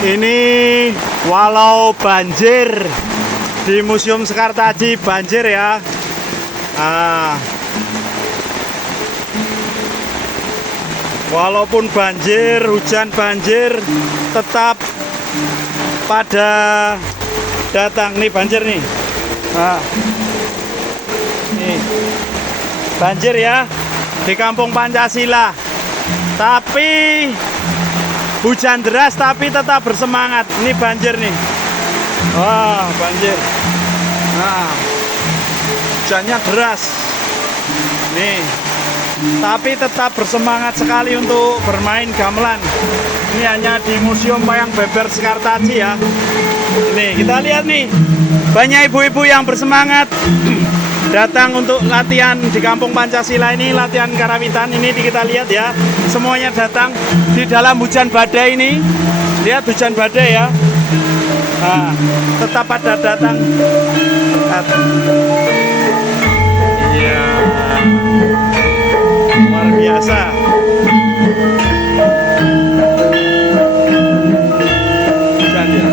Ini walau banjir di Museum Sekartaji banjir ya. Walaupun banjir, hujan banjir, tetap pada datang. Nih banjir nih. Nih banjir ya di Kampung Pancasila. Tapi hujan deras tapi tetap bersemangat. Ini banjir nih. Wah, banjir. Nah, hujannya deras. Nih. Tapi tetap bersemangat sekali untuk bermain gamelan. Ini hanya di Museum Wayang Beber Sekartaji ya. Ini kita lihat nih. Banyak ibu-ibu yang bersemangat datang untuk latihan di Kampung Pancasila ini, latihan karawitan ini kita lihat ya. Semuanya datang di dalam hujan badai ini. Lihat hujan badai ya. Nah, tetap pada datang. Iya. Luar biasa. Hujan ya.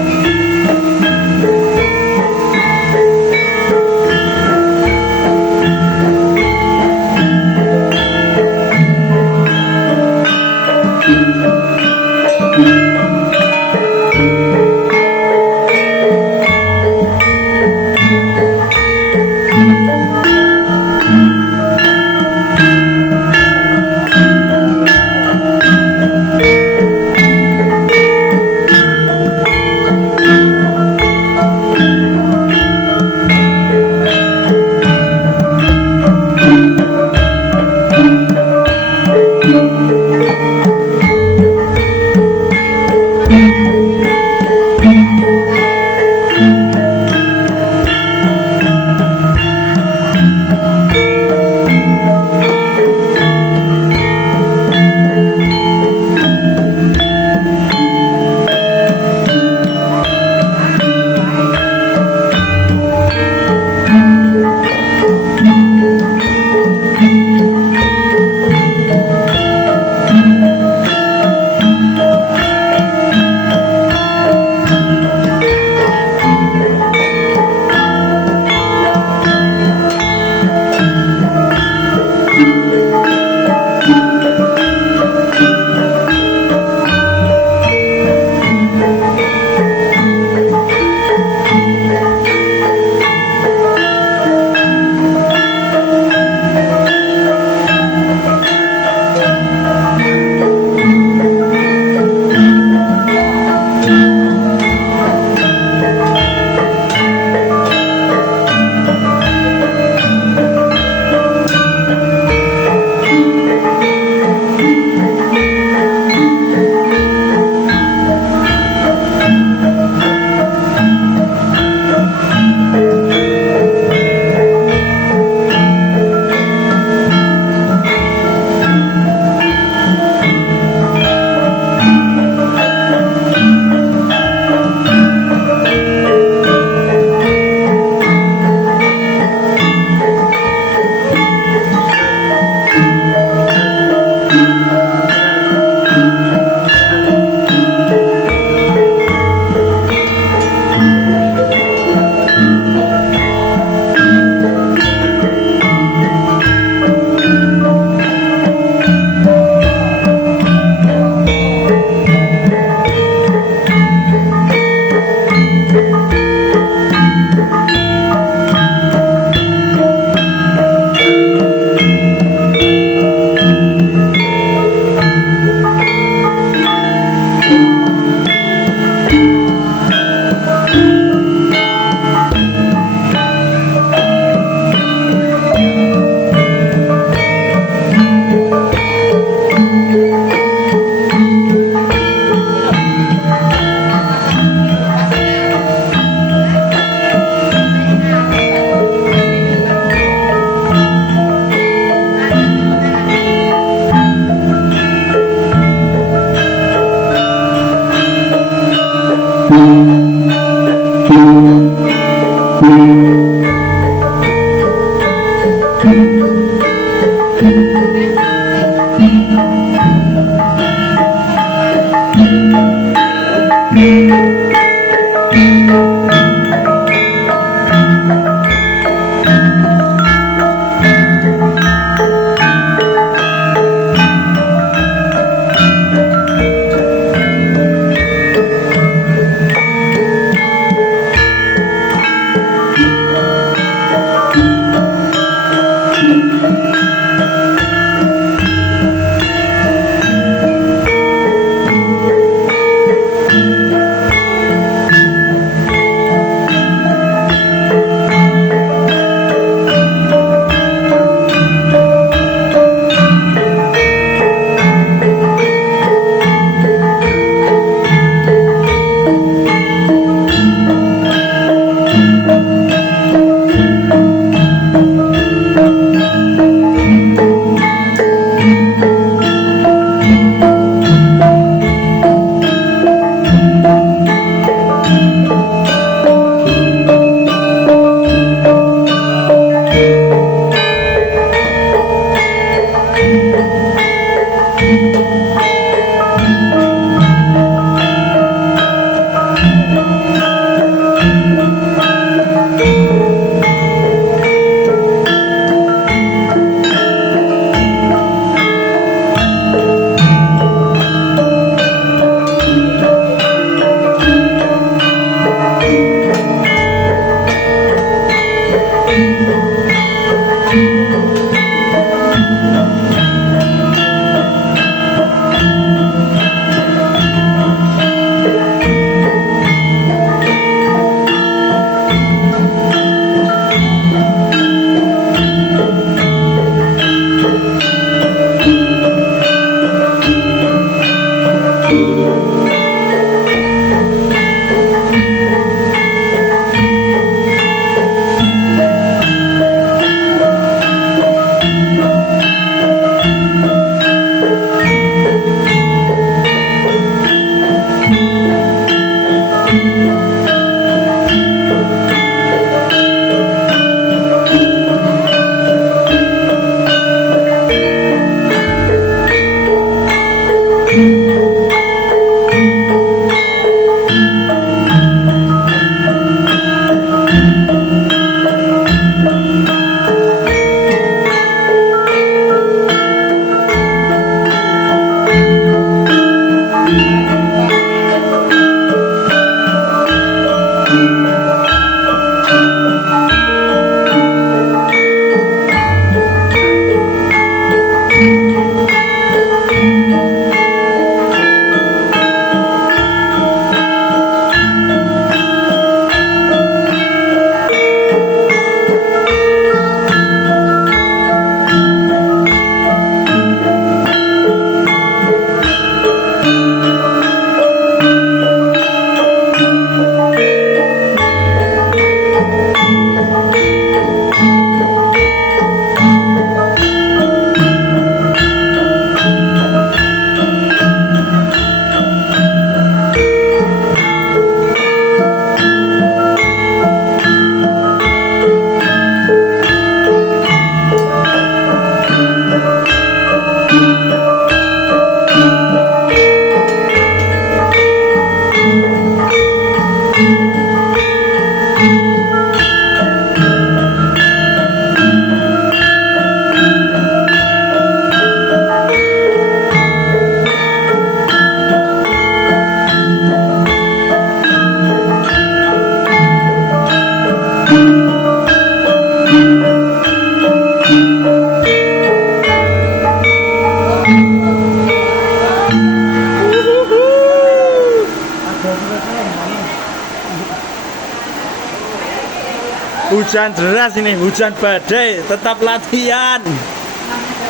Hujan deras ini, hujan badai, tetap latihan.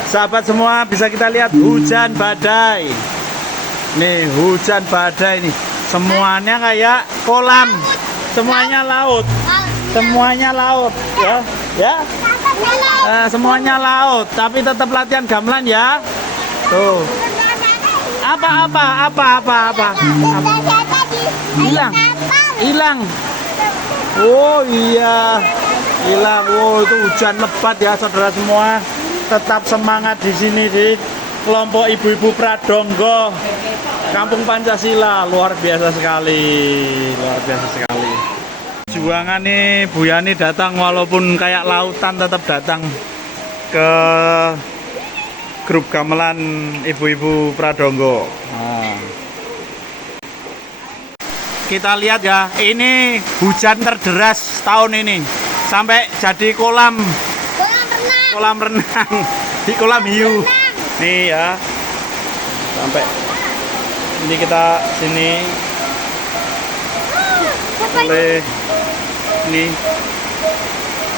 Sahabat semua, bisa kita lihat hujan badai. Nih, hujan badai nih. Semuanya kayak kolam. Semuanya laut. Semuanya laut, ya. Ya. Semuanya laut, tapi tetap latihan gamelan ya. Tuh. Apa? Hilang. Hilang. Oh iya, hilang. Oh itu hujan lebat ya saudara semua. Tetap semangat di sini di kelompok ibu-ibu Pradonggo, Kampung Pancasila. Luar biasa sekali, luar biasa sekali. Juangan nih Bu Yani datang walaupun kayak lautan tetap datang ke grup gamelan ibu-ibu Pradonggo. Nah. Kita lihat ya, ini hujan terderas tahun ini sampai jadi kolam renang di kolam hiu nih ya, sampai ini kita sini oleh ini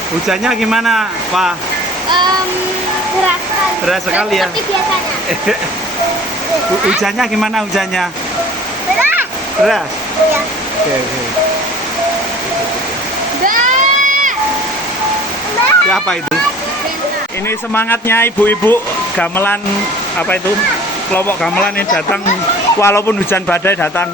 hujannya gimana Pak? Deras sekali ya. Hujannya gimana hujannya? Deras. Iya. Oke. Siapa itu? Ini semangatnya ibu-ibu gamelan apa itu? Kelompok gamelan ini datang walaupun hujan badai datang.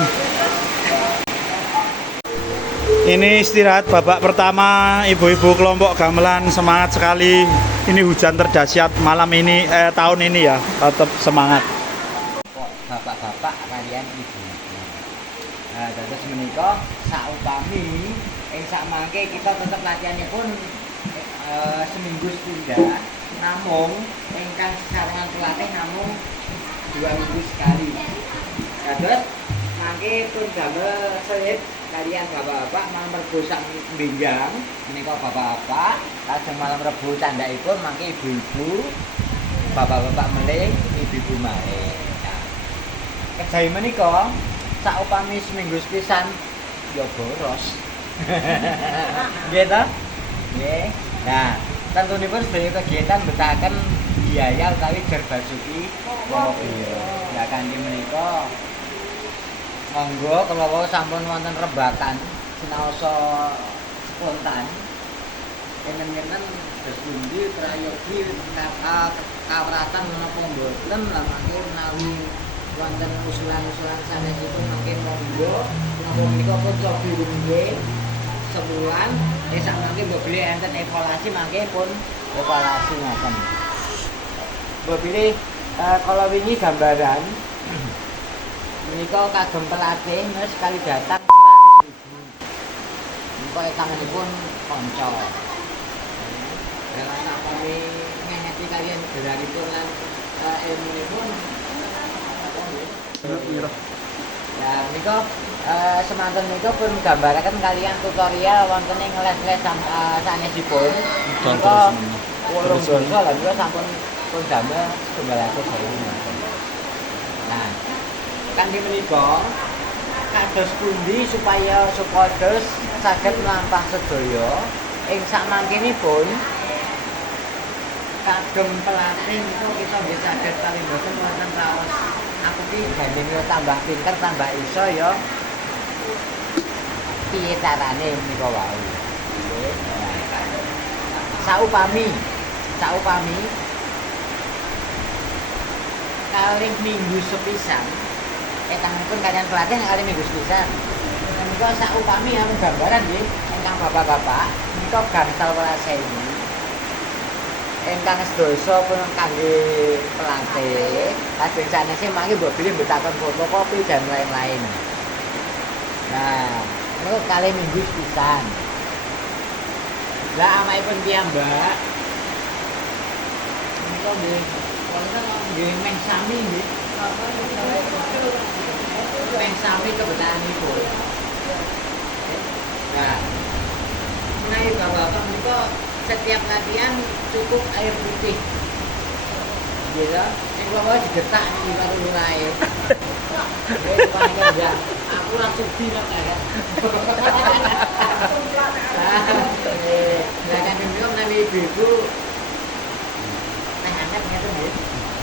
Ini istirahat babak pertama ibu-ibu kelompok gamelan, semangat sekali. Ini hujan terdahsyat malam ini tahun ini ya, tetap semangat. Bapak-bapak kalian ibu. Nah, terus menikah saupami sak mangke kita tetap latihannya pun seminggu setunda, namun ingkang sarangan pelatih namun 2 minggu sekali. Terus mangke pun gambar selip kalian bapak-bapak malam Rebo sak benjang menikah bapak-bapak, lajeng malam Rebo candhaipun mangke ibu-ibu, bapak-bapak melih, ibu-ibu malih. Nah, kejawi menikah sak upami seminggu sepisan ya boros. Nggih ta? Nggih. Nah, tentunipun sedaya kegiatan betahaken biaya utawi jar basuki para iya. Ya kanthi menika monggo kalau sampun wonten rebatan sinaosa spontan enen-enen besundi prayogi kawratan menapa mboten lan mangke menawi wonten usulan-usulan sanesipun mungkin monggo menika pun cobi nggih sebulan sak mangke mbok bilih enten evaluasi mangke pun evaluasi ngoten. Mbok bilih kalau wingi gambaran menika kagem pelatih sekali datang 100.000. Menika tanganipun kanca. Dalam sakmene ngengeti kalian gelaripun lan ilmunipun ya menika semanten menika pun gambaraken kalian tutorial wonten ing les-les sanesipun. Menika 8 dasa lan menika sampun pun damel 9.000. Nah, kanthi menika kados pundi supaya supados saged mlampah sedaya ing sakmangkinipun kagem pelatih itu kita nggih saged kali mboten wonten raos aku ki gandeng tambah pinter tambah iso ya piye carane menika wae. Saupami kalih minggu sepisan tanganipun kalian pelatih kali minggu sepisan menika saupami anu gambaran nggih ingkang bapak-bapak menika gangsal Prasewi ingkang sedasa pun kangge pelatih lajeng sanese mangke mbok bilih mbetaken fotokopi dan lain-lain. Nah Niku kalih minggu pisan. Lah amakipun piyambak niku nggih wonten nggih meng sami nggih. Meng sami kebenaranipun. Nah, mengenai bapak-bapak niku setiap latihan cukup air putih. Gitu. Sing bawa digetak iki karo lurae. Wis paling ya. Aku langsung bilang ya. Lah kan niku menawi ibu teh hangat ngeten nggih.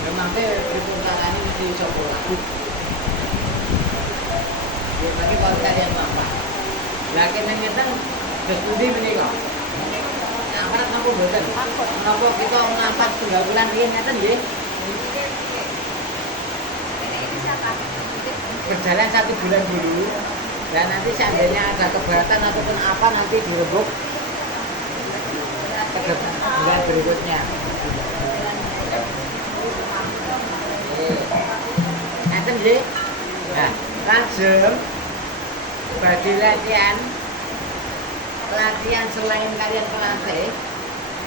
Memangke dipuntakani mesti sapa laku. Ya bagi kalau kalian bapak. Lah kene ngeten wis pundi menika? Amarat napa mboten? Menapa kita nampak 3 bulan riyen ngeten nggih? Berjalan 1 bulan dulu dan nanti seandainya ada keberatan ataupun apa nanti dirembuk ke bulan berikutnya. Ngeten nggih. Nah, langsung bagi latihan selain kalian pelatih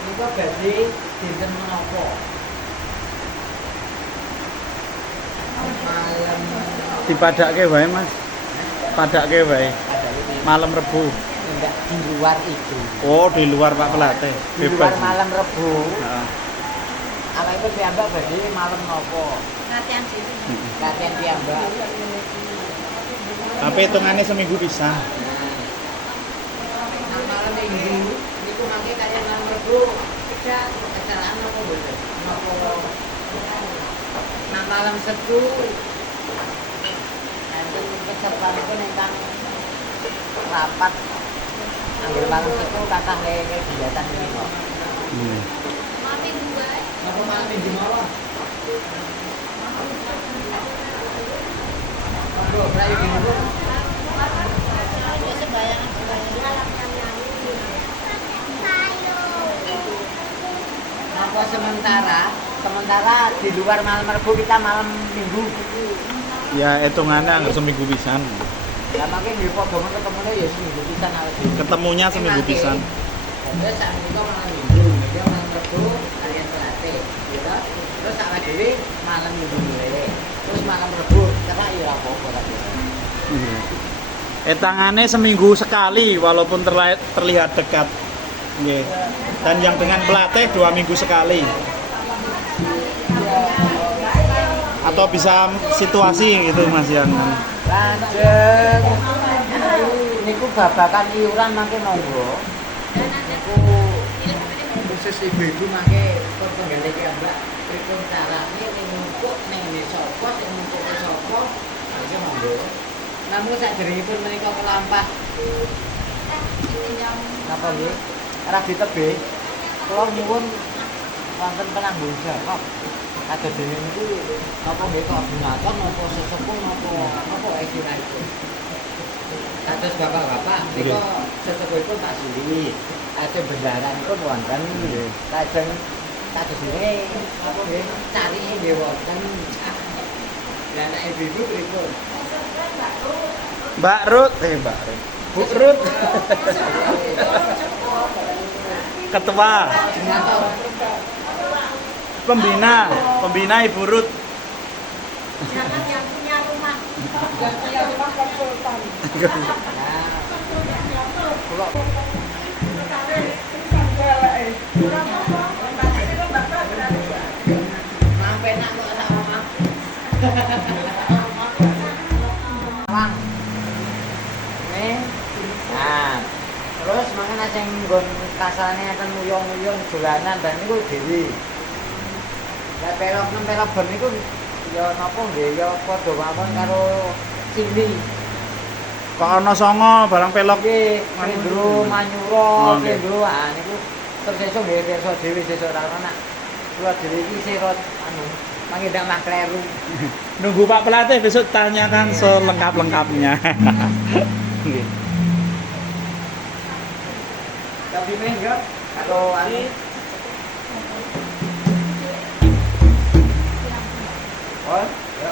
niku badhe dinten menapa? Malam Dipadake wae, Mas. Padake wae. Malam Rebu. enggak di luar itu. Oh, di luar Pak Pelatih. Di luar Bebas. malam Rebu. Heeh. Awakipun piyambak badhe malam napa? Latihan diri. Latihan piyambak. Tapi hitungannya seminggu bisa. Nah, malam Minggu niku mangke kalian malam Rebu kecelakaan napa mboten? Napa? Nah, malam Setu nanti pesertanipun ingkang rapat anggere malam Setu kathah kegiatan menika. Mami dua. Napa malam Minggu mawon? Monggo, prayu gini Bu. Napa sementara di luar malam Rebu kita malam Minggu. Ya hitungannya anggar seminggu pisan. Lah mangke nggih padha ketemune ya seminggu pisan awake. Ketemunya seminggu pisan. Terus sak menika malam Minggu, ya malam Rebu kalian pelatih, gitu. Terus sak dhewe malam Minggu mulai. Terus malam Rebu cerak ya apa-apa ta. Tangannya seminggu sekali walaupun terlihat dekat. Nggih. Dan yang dengan pelatih 2 minggu sekali. Atau bisa situasi gitu Mas Yan. Lajeng niku babakan iuran mangke monggo. Niku khusus ibu-ibu mangke pun penggale Mbak pripun carane ning numpuk ning sapa sing numpuke sapa mangke monggo. Namun saderengipun menika kelampah napa nggih? Ora ditebih. Kula nyuwun wonten penanggung jawab. Ada dene niku napa nggih koordinator napa sesepuh napa kira-kira. Kados bapak-bapak niku sesepuhipun Pak Suli. Ada bendaranipun wonten. Lajeng kados dene napa nggih cari nggih wonten. Lah nek ibu-ibu pripun? Mbak Ruth, Bu Ruth. Ketua. Pembina Ibu Ruth. Jangan yang punya rumah. Konsultan. Kula sampai nak kok sak omah. Wang. Nah, terus makanya sing nggon kasane akan muyong-muyong dolanan dan niku dhewe. Lah pelok ben niku ya napa nggih ya padha mawon karo Cili. Kok ana songo barang pelok. Nggih, Mandro, Manyuro, Oh, nggih. Kendro, niku terus esuk nggih pirsa dhewe sesuk ora ana. Kula dhewe iki sirot mangke ndak mah kleru. Nunggu Pak Pelatih besok tanyakan selengkap-lengkapnya. Nggih. Tapi enggak kalau anu Oh, ya.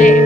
Nih,